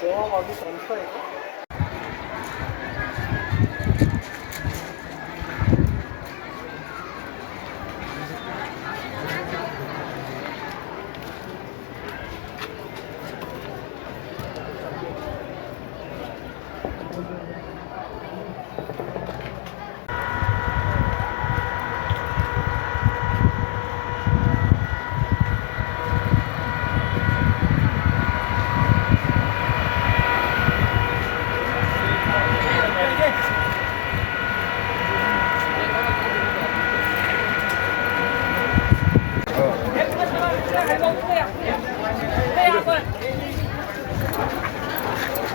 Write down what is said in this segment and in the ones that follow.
行，我给你等一。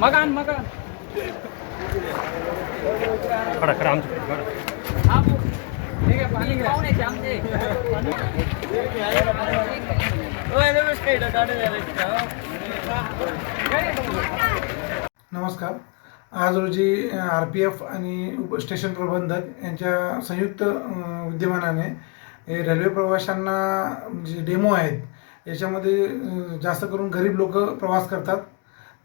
मकान मकान। खड़ा खड़ा हम ठीक है पानी कौन है शाम से ओए नमस्कार। आज रोजी आर पी एफ आणि उप स्टेशन प्रबंधक यांच्या संयुक्त विद्यमानाने हे रेल्वे प्रवाशांना जे डेमो आहेत याच्यामध्ये जास्त करून गरीब लोक प्रवास करतात.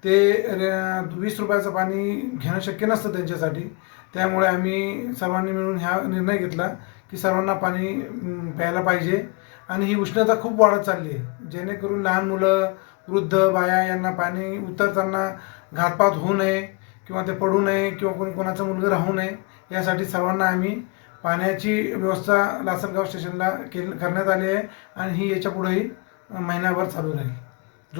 ते रे- वीस रुपयाचं पाणी घेणं शक्य नसतं त्यांच्यासाठी. त्यामुळे आम्ही सर्वांनी मिळून ह्या निर्णय घेतला की सर्वांना पाणी प्यायला पाहिजे. आणि ही उष्णता खूप वाढत चालली आहे. जेणेकरून लहान मुलं वृद्ध बाया यांना पाणी उतरताना घातपात होऊ नये. किंवा ते पडू नये किंवा कोणी कोणाचा मुलगा राहू नये यासाठी सर्वांना आम्ही पाण्याची व्यवस्था लासलगाव स्टेशनला केल करण्यात आली आहे आणि ही याच्या पुढेही महिनाभर चालू राहील.